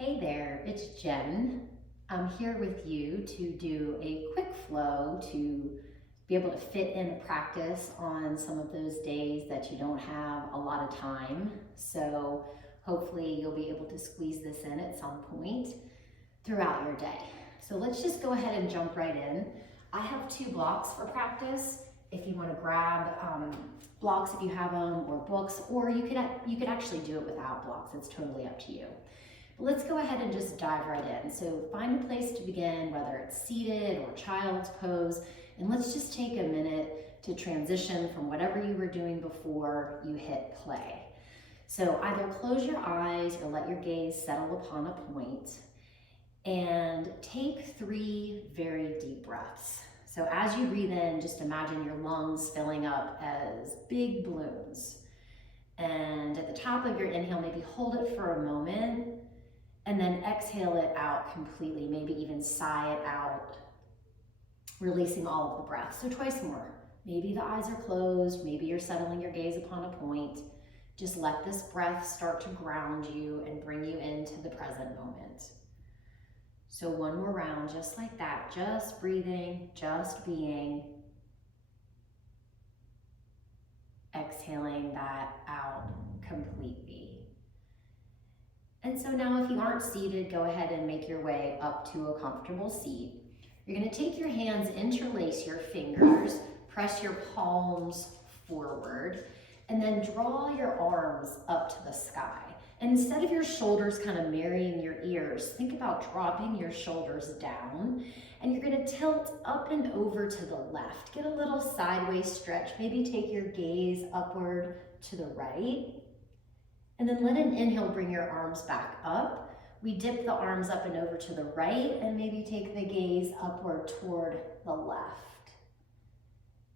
Hey there, it's Jen. I'm here with you to do a quick flow to be able to fit in practice on some of those days that you don't have a lot of time. So hopefully you'll be able to squeeze this in at some point throughout your day. So let's just go ahead and jump right in. I have 2 blocks for practice. If you want to grab blocks if you have them, or books, or you could actually do it without blocks. It's totally up to you. Let's go ahead and just dive right in. So find a place to begin, whether it's seated or child's pose, and let's just take a minute to transition from whatever you were doing before you hit play. So either close your eyes or let your gaze settle upon a point and take 3 very deep breaths. So as you breathe in, just imagine your lungs filling up as big balloons. And at the top of your inhale, maybe hold it for a moment, and then exhale it out completely, maybe even sigh it out, releasing all of the breath. So twice more. Maybe the eyes are closed, maybe you're settling your gaze upon a point. Just let this breath start to ground you and bring you into the present moment. So one more round, just like that, just breathing, just being. Exhaling that out completely. And so now if you aren't seated, go ahead and make your way up to a comfortable seat. You're going to take your hands, interlace your fingers, press your palms forward, and then draw your arms up to the sky. And instead of your shoulders kind of marrying your ears, think about dropping your shoulders down, and you're going to tilt up and over to the left. Get a little sideways stretch, maybe take your gaze upward to the right. And then let an inhale bring your arms back up. We dip the arms up and over to the right, and maybe take the gaze upward toward the left.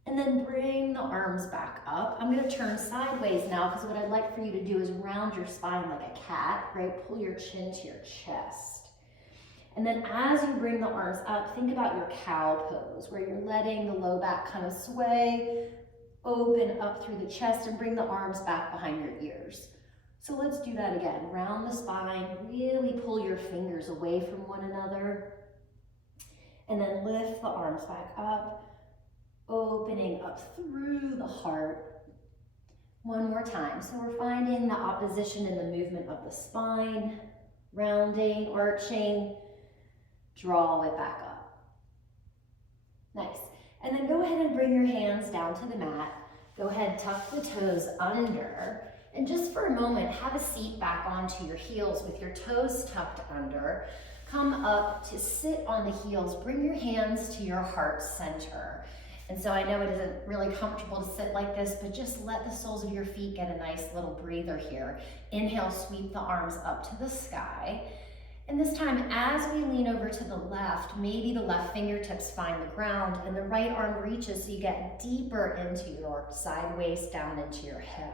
And then bring the arms back up. I'm gonna turn sideways now, because what I'd like for you to do is round your spine like a cat, right? Pull your chin to your chest. And then as you bring the arms up, think about your cow pose, where you're letting the low back kind of sway, open up through the chest, and bring the arms back behind your ears. So let's do that again. Round the spine, really pull your fingers away from one another, and then lift the arms back up, opening up through the heart. One more time. So we're finding the opposition in the movement of the spine, rounding, arching, draw it back up. Nice. And then go ahead and bring your hands down to the mat. Go ahead, tuck the toes under. And just for a moment, have a seat back onto your heels with your toes tucked under. Come up to sit on the heels. Bring your hands to your heart center. And so I know it isn't really comfortable to sit like this, but just let the soles of your feet get a nice little breather here. Inhale, sweep the arms up to the sky. And this time, as we lean over to the left, maybe the left fingertips find the ground and the right arm reaches so you get deeper into your side waist, down into your hip.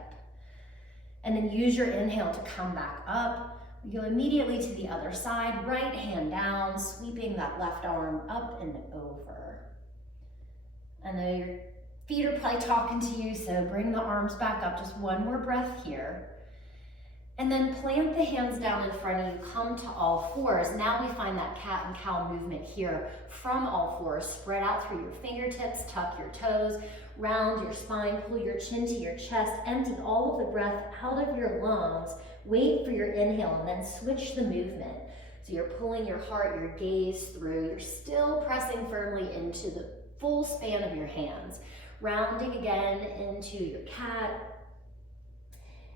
And then use your inhale to come back up. We go immediately to the other side, right hand down, sweeping that left arm up and over. I know your feet are probably talking to you, so bring the arms back up. Just one more breath here. And then plant the hands down in front of you, come to all fours. Now we find that cat and cow movement here from all fours. Spread out through your fingertips, tuck your toes, round your spine, pull your chin to your chest, empty all of the breath out of your lungs. Wait for your inhale and then switch the movement. So you're pulling your heart, your gaze through. You're still pressing firmly into the full span of your hands. Rounding again into your cat,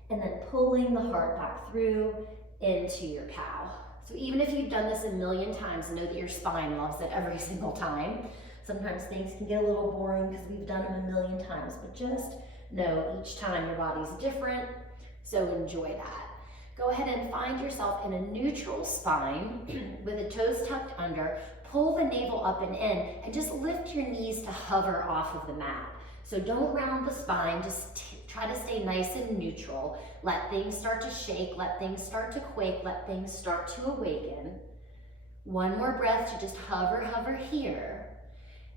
and then pulling the heart back through into your cow. So even if you've done this a million times, know that your spine loves it every single time. Sometimes things can get a little boring because we've done them a million times, but just know each time your body's different, so enjoy that. Go ahead and find yourself in a neutral spine with the toes tucked under. Pull the navel up and in, and just lift your knees to hover off of the mat. So don't round the spine, just try to stay nice and neutral. Let things start to shake, let things start to quake, let things start to awaken. One more breath to just hover here.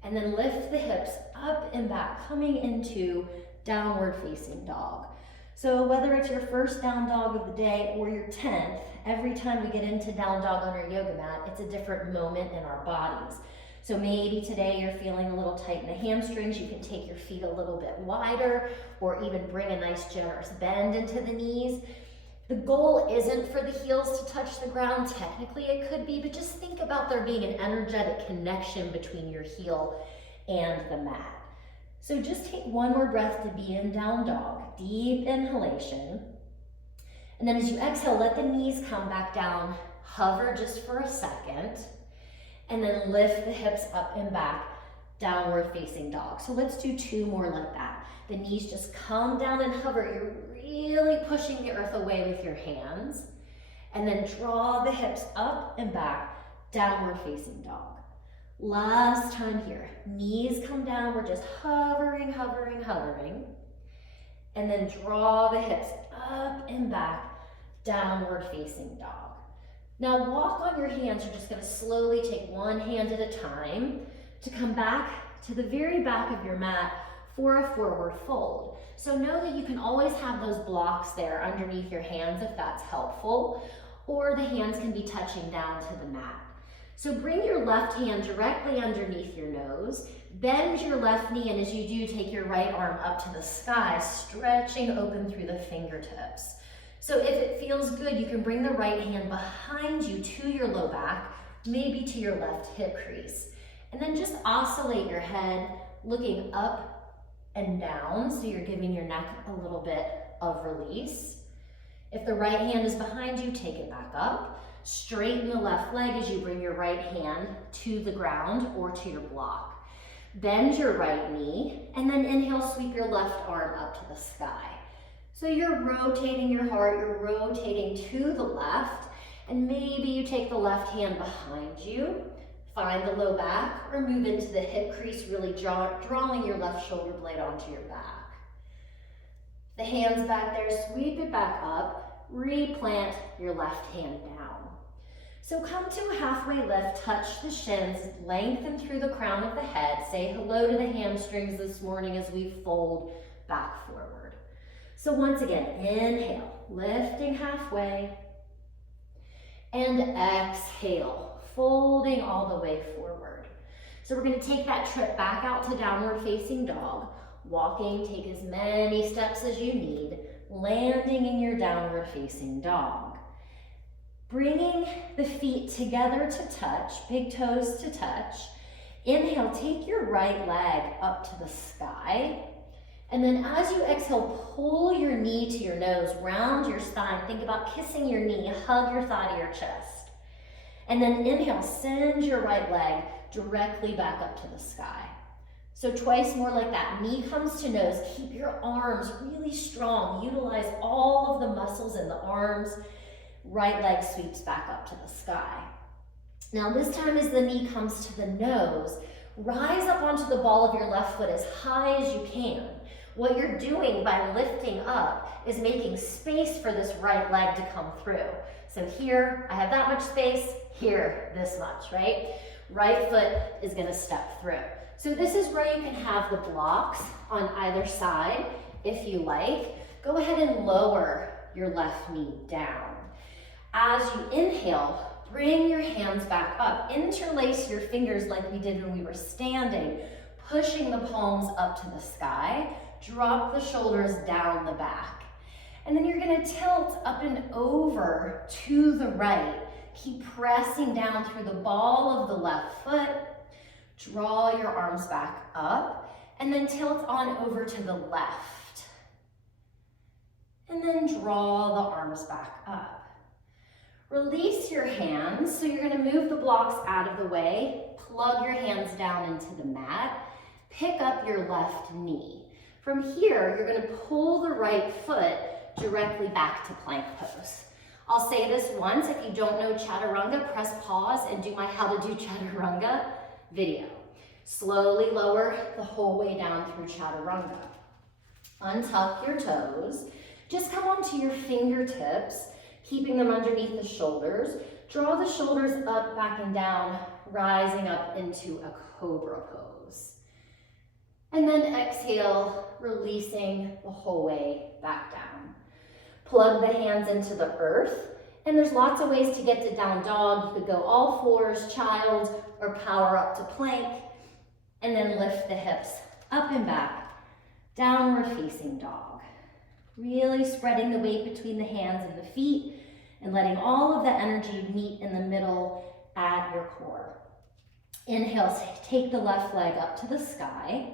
And then lift the hips up and back, coming into downward facing dog. So whether it's your first down dog of the day or your 10th, every time we get into down dog on our yoga mat, it's a different moment in our bodies. So maybe today you're feeling a little tight in the hamstrings, you can take your feet a little bit wider or even bring a nice generous bend into the knees. The goal isn't for the heels to touch the ground. Technically it could be, but just think about there being an energetic connection between your heel and the mat. So just take one more breath to be in down dog. Deep inhalation. And then as you exhale, let the knees come back down. Hover just for a second. And then lift the hips up and back, downward facing dog. So let's do 2 more like that. The knees just come down and hover. You're really pushing the earth away with your hands. And then draw the hips up and back, downward facing dog. Last time here, knees come down, we're just hovering, hovering, hovering. And then draw the hips up and back, downward facing dog. Now walk on your hands, you're just gonna slowly take one hand at a time to come back to the very back of your mat for a forward fold. So know that you can always have those blocks there underneath your hands if that's helpful, or the hands can be touching down to the mat. So bring your left hand directly underneath your nose, bend your left knee, and as you do, take your right arm up to the sky, stretching open through the fingertips. So if it feels good, you can bring the right hand behind you to your low back, maybe to your left hip crease. And then just oscillate your head, looking up and down, so you're giving your neck a little bit of release. If the right hand is behind you, take it back up. Straighten the left leg as you bring your right hand to the ground or to your block. Bend your right knee, and then inhale, sweep your left arm up to the sky. So you're rotating your heart, you're rotating to the left, and maybe you take the left hand behind you, find the low back, or move into the hip crease, really drawing your left shoulder blade onto your back. The hands back there, sweep it back up, replant your left hand down. So come to a halfway lift, touch the shins, lengthen through the crown of the head, say hello to the hamstrings this morning as we fold back forward. So once again, inhale, lifting halfway, and exhale, folding all the way forward. So we're gonna take that trip back out to downward facing dog, walking, take as many steps as you need, landing in your downward facing dog. Bringing the feet together to touch, big toes to touch. Inhale, take your right leg up to the sky. And then as you exhale, pull your knee to your nose, round your spine. Think about kissing your knee, hug your thigh to your chest. And then inhale, send your right leg directly back up to the sky. So twice more like that. Knee comes to nose. Keep your arms really strong. Utilize all of the muscles in the arms. Right leg sweeps back up to the sky. Now this time as the knee comes to the nose, rise up onto the ball of your left foot as high as you can. What you're doing by lifting up is making space for this right leg to come through. So here, I have that much space, here, this much, right? Right foot is gonna step through. So this is where you can have the blocks on either side, if you like. Go ahead and lower your left knee down. As you inhale, bring your hands back up. Interlace your fingers like we did when we were standing, pushing the palms up to the sky. Drop the shoulders down the back. And then you're gonna tilt up and over to the right. Keep pressing down through the ball of the left foot. Draw your arms back up, and then tilt on over to the left. And then draw the arms back up. Release your hands, so you're gonna move the blocks out of the way, plug your hands down into the mat, pick up your left knee. From here, you're gonna pull the right foot directly back to plank pose. I'll say this once, if you don't know chaturanga, press pause and do my how to do chaturanga video. Slowly lower the whole way down through chaturanga. Untuck your toes, just come onto your fingertips, keeping them underneath the shoulders. Draw the shoulders up, back and down, rising up into a cobra pose. And then exhale, releasing the whole way back down. Plug the hands into the earth. And there's lots of ways to get to down dog. You could go all fours, child, or power up to plank. And then lift the hips up and back. Downward facing dog. Really spreading the weight between the hands and the feet and letting all of the energy meet in the middle at your core. Inhale, take the left leg up to the sky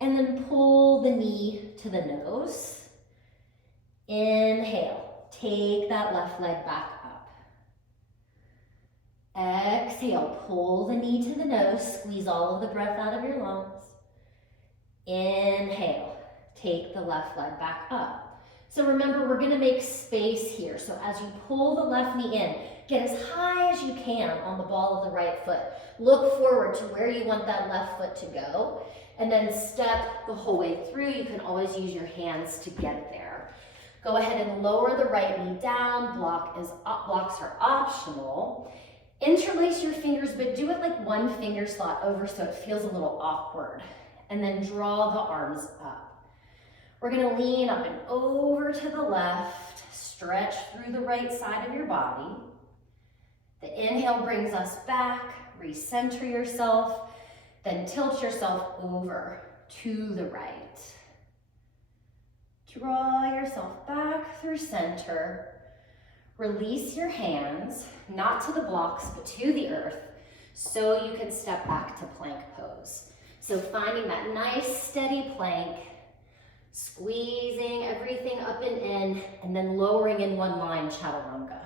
and then pull the knee to the nose. Inhale, take that left leg back up. Exhale, pull the knee to the nose, squeeze all of the breath out of your lungs. Inhale, take the left leg back up. So remember, we're gonna make space here. So as you pull the left knee in, get as high as you can on the ball of the right foot. Look forward to where you want that left foot to go, and then step the whole way through. You can always use your hands to get there. Go ahead and lower the right knee down. Blocks are optional. Interlace your fingers, but do it like one finger slot over so it feels a little awkward. And then draw the arms up. We're gonna lean up and over to the left, stretch through the right side of your body. The inhale brings us back, recenter yourself, then tilt yourself over to the right. Draw yourself back through center. Release your hands, not to the blocks, but to the earth, so you can step back to plank pose. So finding that nice steady plank, squeezing everything up and in, and then lowering in one line, chaturanga.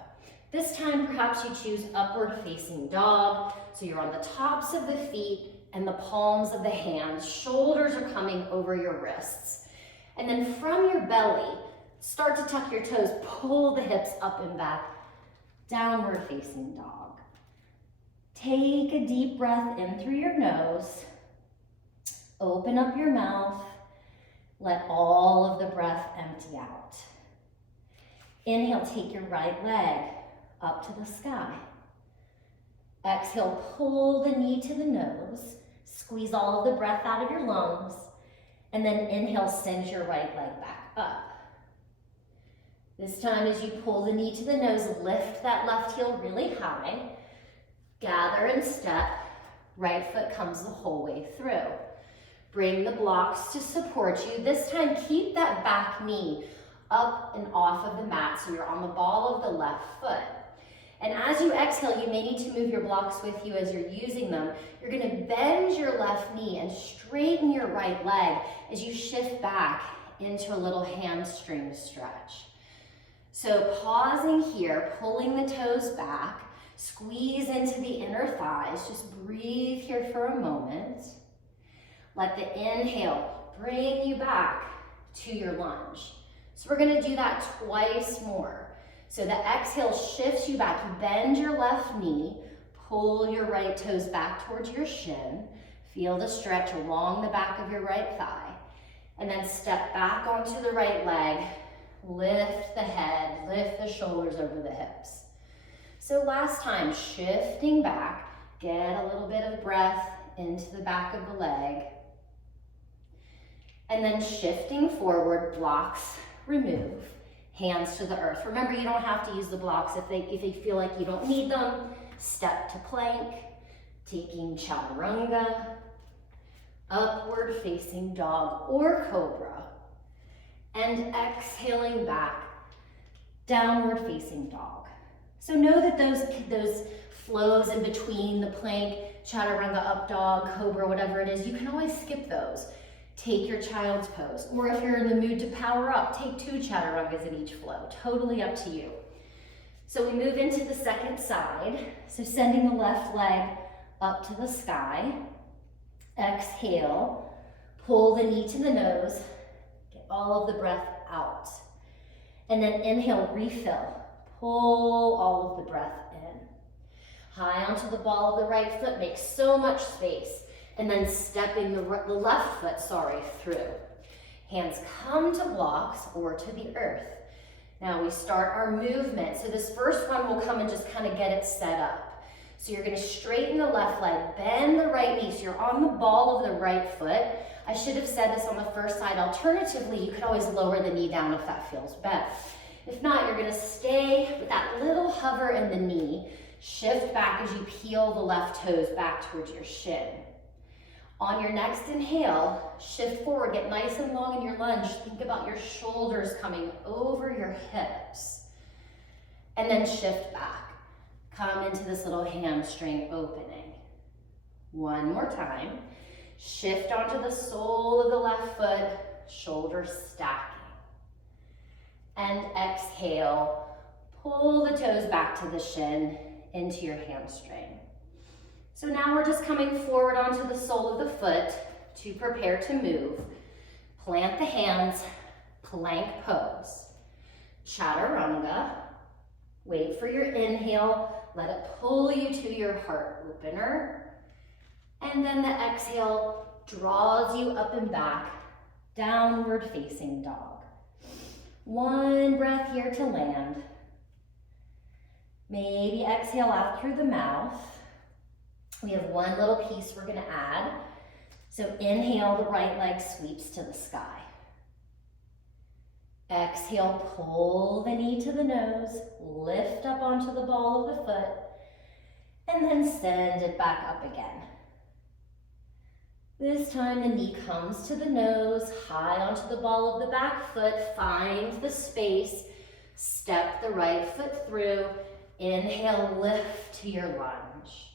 This time, perhaps you choose upward facing dog. So you're on the tops of the feet and the palms of the hands. Shoulders are coming over your wrists. And then from your belly, start to tuck your toes, pull the hips up and back, downward facing dog. Take a deep breath in through your nose. Open up your mouth. Let all of the breath empty out. Inhale, take your right leg up to the sky. Exhale, pull the knee to the nose. Squeeze all of the breath out of your lungs. And then inhale, send your right leg back up. This time as you pull the knee to the nose, lift that left heel really high. Gather and step. Right foot comes the whole way through. Bring the blocks to support you. This time, keep that back knee up and off of the mat so you're on the ball of the left foot. And as you exhale, you may need to move your blocks with you as you're using them. You're gonna bend your left knee and straighten your right leg as you shift back into a little hamstring stretch. So pausing here, pulling the toes back, squeeze into the inner thighs. Just breathe here for a moment. Let the inhale bring you back to your lunge. So we're gonna do that twice more. So the exhale shifts you back. You bend your left knee, pull your right toes back towards your shin. Feel the stretch along the back of your right thigh. And then step back onto the right leg. Lift the head, lift the shoulders over the hips. So last time, shifting back, get a little bit of breath into the back of the leg. And then shifting forward, blocks remove, hands to the earth. Remember, you don't have to use the blocks if you feel like you don't need them. Step to plank, taking chaturanga, upward facing dog or cobra, and exhaling back, downward facing dog. So know that those flows in between the plank, chaturanga, up dog, cobra, whatever it is, you can always skip those. Take your child's pose, or if you're in the mood to power up, take 2 chaturangas in each flow. Totally up to you. So we move into the second side. So sending the left leg up to the sky. Exhale, pull the knee to the nose, get all of the breath out. And then inhale, refill. Pull all of the breath in. High onto the ball of the right foot, make so much space. And then stepping the left foot, through. Hands come to blocks or to the earth. Now we start our movement. So this first one will come and just kind of get it set up. So you're gonna straighten the left leg, bend the right knee. So you're on the ball of the right foot. I should have said this on the first side. Alternatively, you could always lower the knee down if that feels better. If not, you're gonna stay with that little hover in the knee. Shift back as you peel the left toes back towards your shin. On your next inhale, shift forward, get nice and long in your lunge. Think about your shoulders coming over your hips. And then shift back. Come into this little hamstring opening. One more time. Shift onto the sole of the left foot, shoulders stacking. And exhale, pull the toes back to the shin into your hamstring. So now we're just coming forward onto the sole of the foot to prepare to move. Plant the hands, plank pose. Chaturanga. Wait for your inhale, let it pull you to your heart opener. And then the exhale draws you up and back, downward facing dog. One breath here to land. Maybe exhale out through the mouth. We have one little piece we're gonna add. So inhale, the right leg sweeps to the sky. Exhale, pull the knee to the nose, lift up onto the ball of the foot, and then send it back up again. This time the knee comes to the nose, high onto the ball of the back foot, find the space, step the right foot through, inhale, lift to your lunge.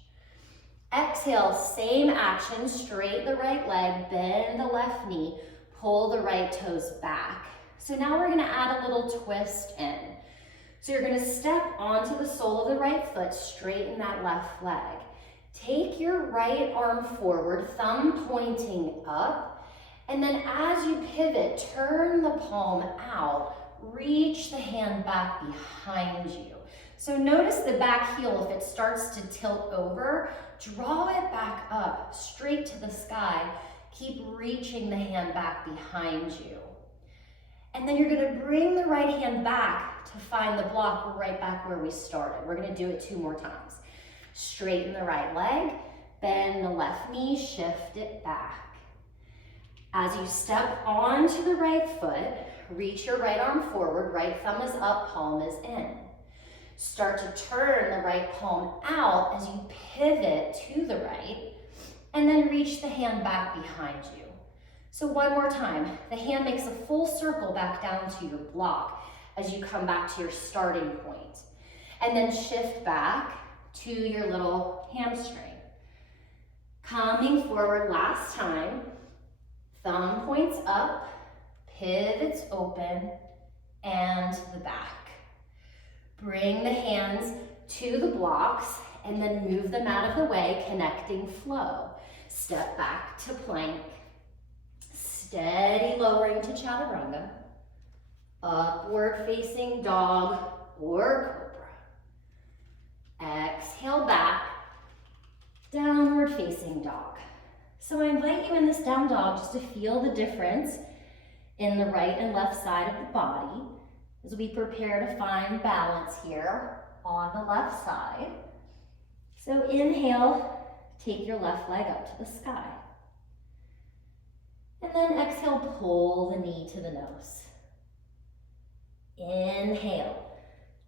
Exhale, same action, straight the right leg, bend the left knee, pull the right toes back. So now we're gonna add a little twist in. So you're gonna step onto the sole of the right foot, straighten that left leg. Take your right arm forward, thumb pointing up, and then as you pivot, turn the palm out, reach the hand back behind you. So notice the back heel, if it starts to tilt over, draw it back up, straight to the sky. Keep reaching the hand back behind you. And then you're gonna bring the right hand back to find the block. We're right back where we started. We're gonna do it 2 more times. Straighten the right leg, bend the left knee, shift it back. As you step onto the right foot, reach your right arm forward, right thumb is up, palm is in. Start to turn the right palm out as you pivot to the right, and then reach the hand back behind you. So one more time, the hand makes a full circle back down to your block as you come back to your starting point. And then shift back to your little hamstring. Coming forward last time, thumb points up, pivots open, and the back. Bring the hands to the blocks and then move them out of the way, connecting flow. Step back to plank. Steady lowering to chaturanga. Upward facing dog or cobra. Exhale back, downward facing dog. So I invite you in this down dog just to feel the difference in the right and left side of the body as we prepare to find balance here on the left side. So inhale, take your left leg up to the sky. And then exhale, pull the knee to the nose. Inhale,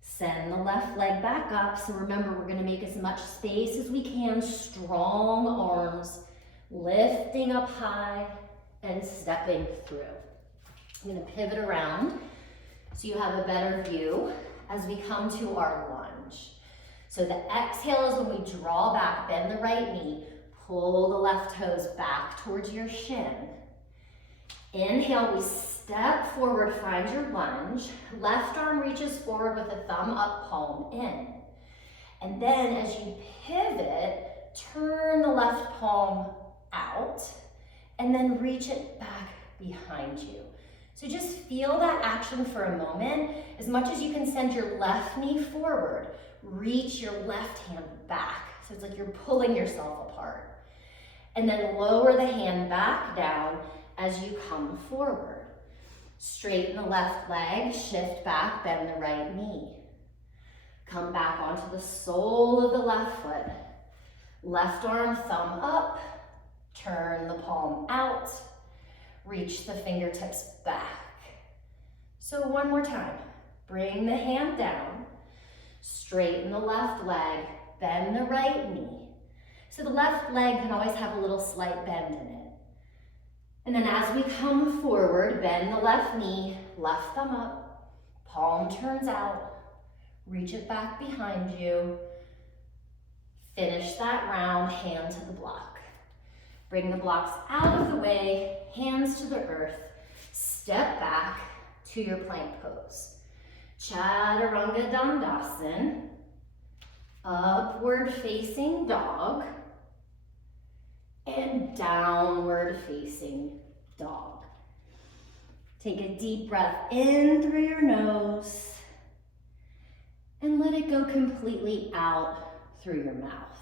send the left leg back up. So remember, we're gonna make as much space as we can, strong arms, lifting up high and stepping through. I'm gonna pivot around so you have a better view as we come to our lunge. So the exhale is when we draw back, bend the right knee, pull the left toes back towards your shin. Inhale, we step forward, find your lunge. Left arm reaches forward with a thumb up, palm in. And then as you pivot, turn the left palm out and then reach it back behind you. So just feel that action for a moment. As much as you can send your left knee forward, reach your left hand back. So it's like you're pulling yourself apart. And then lower the hand back down as you come forward. Straighten the left leg, shift back, bend the right knee. Come back onto the sole of the left foot. Left arm, thumb up, turn the palm out, reach the fingertips back. So one more time. Bring the hand down, straighten the left leg, bend the right knee. So the left leg can always have a little slight bend in it. And then as we come forward, bend the left knee, left thumb up, palm turns out, reach it back behind you. Finish that round, hand to the block. Bring the blocks out of the way, hands to the earth, step back to your plank pose. Chaturanga Dandasana, upward facing dog, and downward facing dog. Take a deep breath in through your nose and let it go completely out through your mouth.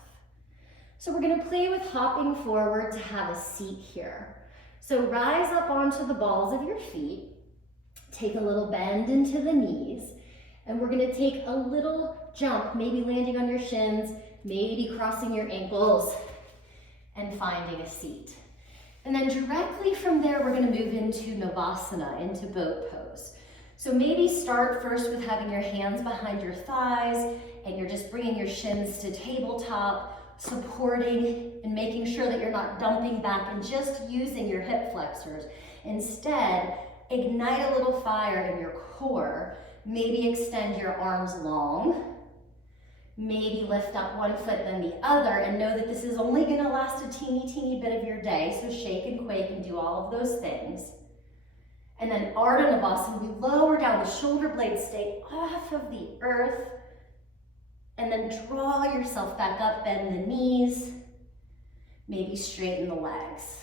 So we're gonna play with hopping forward to have a seat here. So rise up onto the balls of your feet, take a little bend into the knees, and we're gonna take a little jump, maybe landing on your shins, maybe crossing your ankles, and finding a seat. And then directly from there, we're gonna move into Navasana, into boat pose. So maybe start first with having your hands behind your thighs, and you're just bringing your shins to tabletop, supporting and making sure that you're not dumping back and just using your hip flexors. Instead, ignite a little fire in your core. Maybe extend your arms long. Maybe lift up one foot then the other, and know that this is only gonna last a teeny bit of your day, so shake and quake and do all of those things. And then Ardha Navasana, we lower down, the shoulder blades stay off of the earth, and then draw yourself back up, bend the knees, maybe straighten the legs.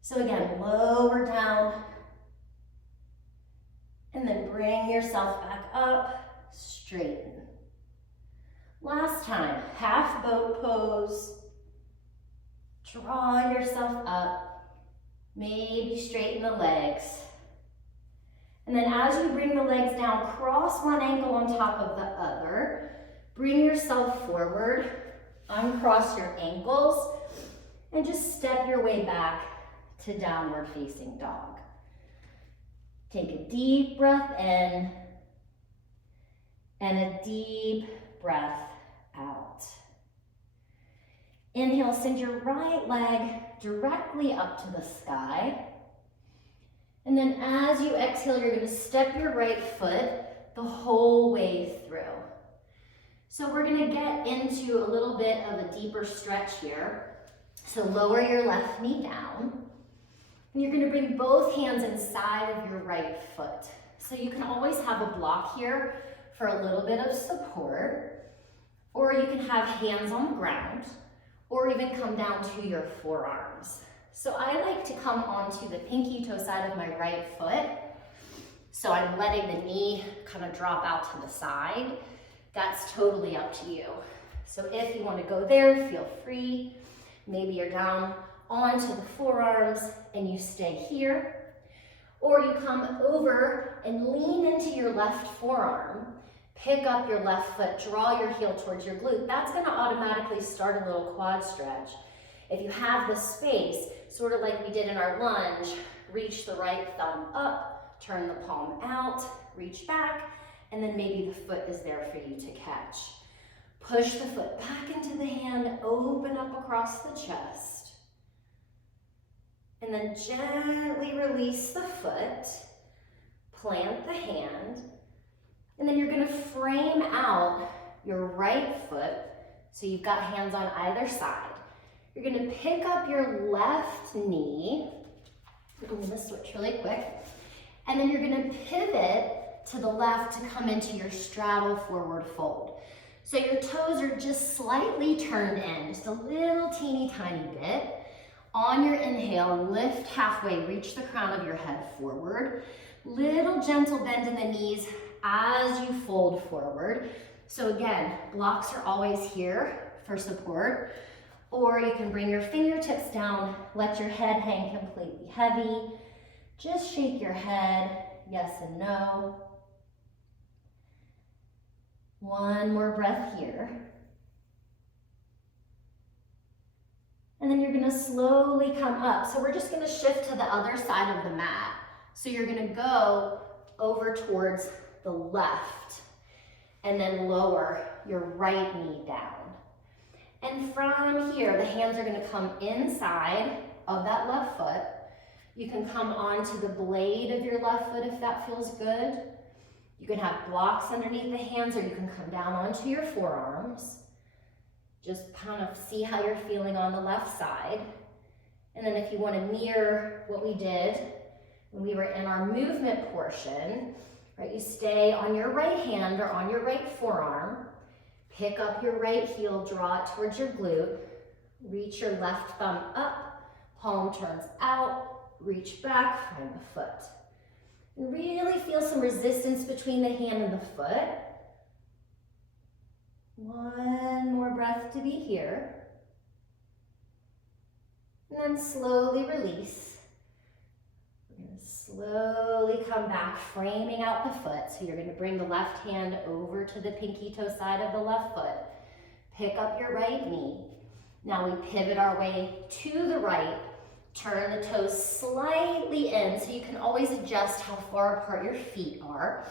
So again, lower down, and then bring yourself back up, straighten. Last time, half boat pose. Draw yourself up, maybe straighten the legs. And then as you bring the legs down, cross one ankle on top of the other. Bring yourself forward, uncross your ankles, and just step your way back to downward facing dog. Take a deep breath in and a deep breath out. Inhale, send your right leg directly up to the sky. And then as you exhale, you're going to step your right foot the whole way through. So we're going to get into a little bit of a deeper stretch here. So lower your left knee down. And you're going to bring both hands inside of your right foot. So you can always have a block here for a little bit of support, or you can have hands on the ground, or even come down to your forearms. So I like to come onto the pinky toe side of my right foot. So I'm letting the knee kind of drop out to the side. That's totally up to you. So if you want to go there, feel free. Maybe you're down onto the forearms and you stay here. Or you come over and lean into your left forearm, pick up your left foot, draw your heel towards your glute. That's going to automatically start a little quad stretch. If you have the space, sort of like we did in our lunge, reach the right thumb up, turn the palm out, reach back, and then maybe the foot is there for you to catch. Push the foot back into the hand, open up across the chest, and then gently release the foot, plant the hand, and then you're going to frame out your right foot, so you've got hands on either side. You're going to pick up your left knee. I'm going to switch really quick. And then you're going to pivot to the left to come into your straddle forward fold. So your toes are just slightly turned in, just a little teeny tiny bit. On your inhale, lift halfway, reach the crown of your head forward. Little gentle bend in the knees as you fold forward. So again, blocks are always here for support. Or you can bring your fingertips down, let your head hang completely heavy. Just shake your head, yes and no. One more breath here. And then you're gonna slowly come up. So we're just gonna shift to the other side of the mat. So you're gonna go over towards the left, and then lower your right knee down. And from here, the hands are gonna come inside of that left foot. You can come onto the blade of your left foot if that feels good. You can have blocks underneath the hands, or you can come down onto your forearms. Just kind of see how you're feeling on the left side. And then if you want to mirror what we did when we were in our movement portion, right, you stay on your right hand or on your right forearm, pick up your right heel, draw it towards your glute, reach your left thumb up, palm turns out, reach back, find the foot. And really feel some resistance between the hand and the foot. One more breath to be here. And then slowly release. We're going to slowly come back, framing out the foot. So you're going to bring the left hand over to the pinky toe side of the left foot. Pick up your right knee. Now we pivot our way to the right. Turn the toes slightly in so you can always adjust how far apart your feet are.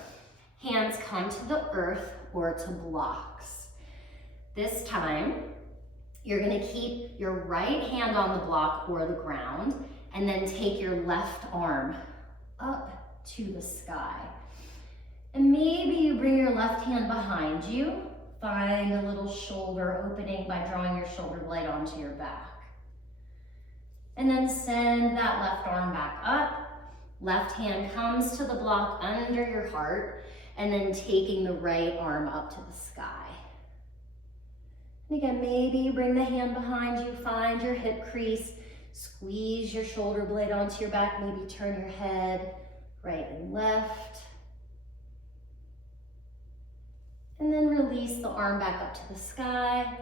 Hands come to the earth or to blocks. This time, you're gonna keep your right hand on the block or the ground, and then take your left arm up to the sky. And maybe you bring your left hand behind you. Find a little shoulder opening by drawing your shoulder blade onto your back. And then send that left arm back up. Left hand comes to the block under your heart, and then taking the right arm up to the sky. And again, maybe you bring the hand behind you, find your hip crease, squeeze your shoulder blade onto your back, maybe turn your head right and left. And then release the arm back up to the sky,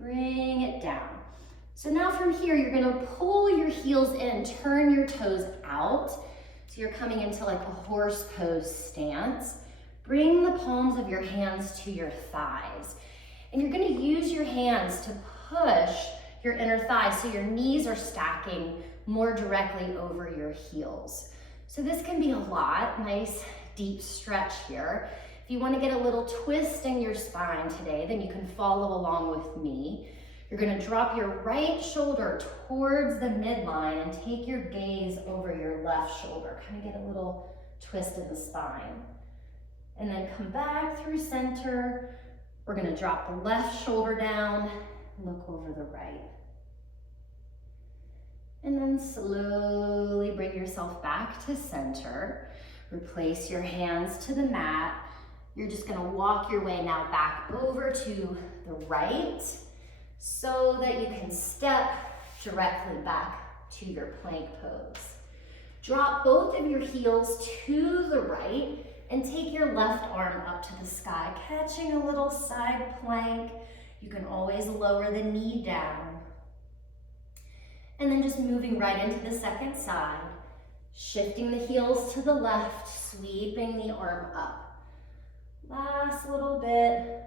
bring it down. So now from here, you're gonna pull your heels in, turn your toes out. So you're coming into like a horse pose stance. Bring the palms of your hands to your thighs. And you're gonna use your hands to push your inner thighs so your knees are stacking more directly over your heels. So this can be a lot, nice deep stretch here. If you wanna get a little twist in your spine today, then you can follow along with me. You're gonna drop your right shoulder towards the midline and take your gaze over your left shoulder. Kind of get a little twist in the spine. And then come back through center. We're gonna drop the left shoulder down, look over the right. And then slowly bring yourself back to center. Replace your hands to the mat. You're just gonna walk your way now back over to the right, so that you can step directly back to your plank pose. Drop both of your heels to the right and take your left arm up to the sky, catching a little side plank. You can always lower the knee down. And then just moving right into the second side, shifting the heels to the left, sweeping the arm up. Last little bit.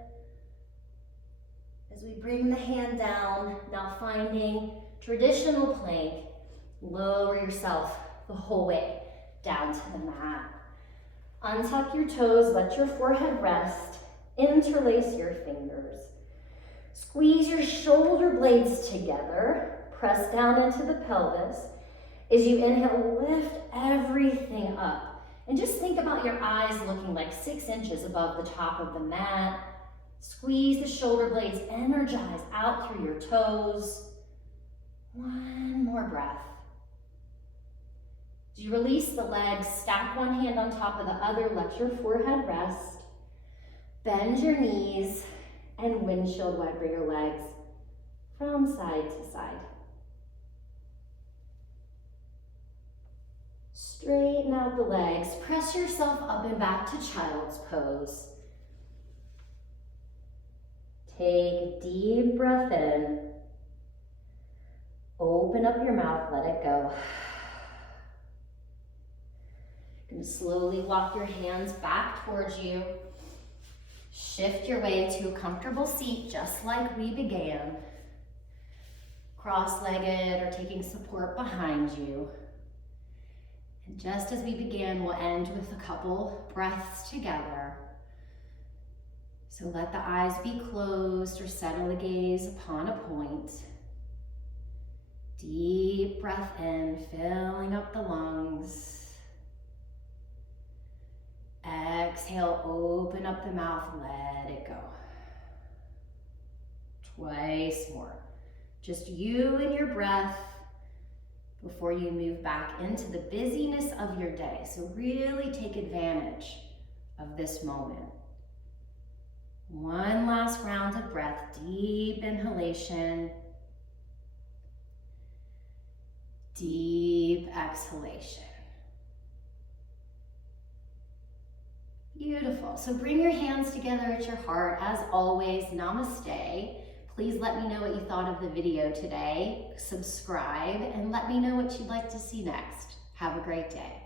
As we bring the hand down, now finding traditional plank, lower yourself the whole way down to the mat. Untuck your toes, let your forehead rest, interlace your fingers. Squeeze your shoulder blades together, press down into the pelvis. As you inhale, lift everything up. And just think about your eyes looking like 6 inches above the top of the mat. Squeeze the shoulder blades, energize out through your toes. One more breath. As you release the legs, stack one hand on top of the other, let your forehead rest. Bend your knees and windshield wiper your legs from side to side. Straighten out the legs, press yourself up and back to child's pose. Take a deep breath in. Open up your mouth, let it go. You're going to slowly walk your hands back towards you. Shift your way to a comfortable seat, just like we began. Cross-legged or taking support behind you. And just as we began, we'll end with a couple breaths together. So let the eyes be closed or settle the gaze upon a point. Deep breath in, filling up the lungs. Exhale, open up the mouth, let it go. Twice more. Just you and your breath before you move back into the busyness of your day. So really take advantage of this moment. One last round of breath, deep inhalation, deep exhalation. Beautiful. So bring your hands together at your heart. As always, namaste. Please let me know what you thought of the video today. Subscribe and let me know what you'd like to see next. Have a great day.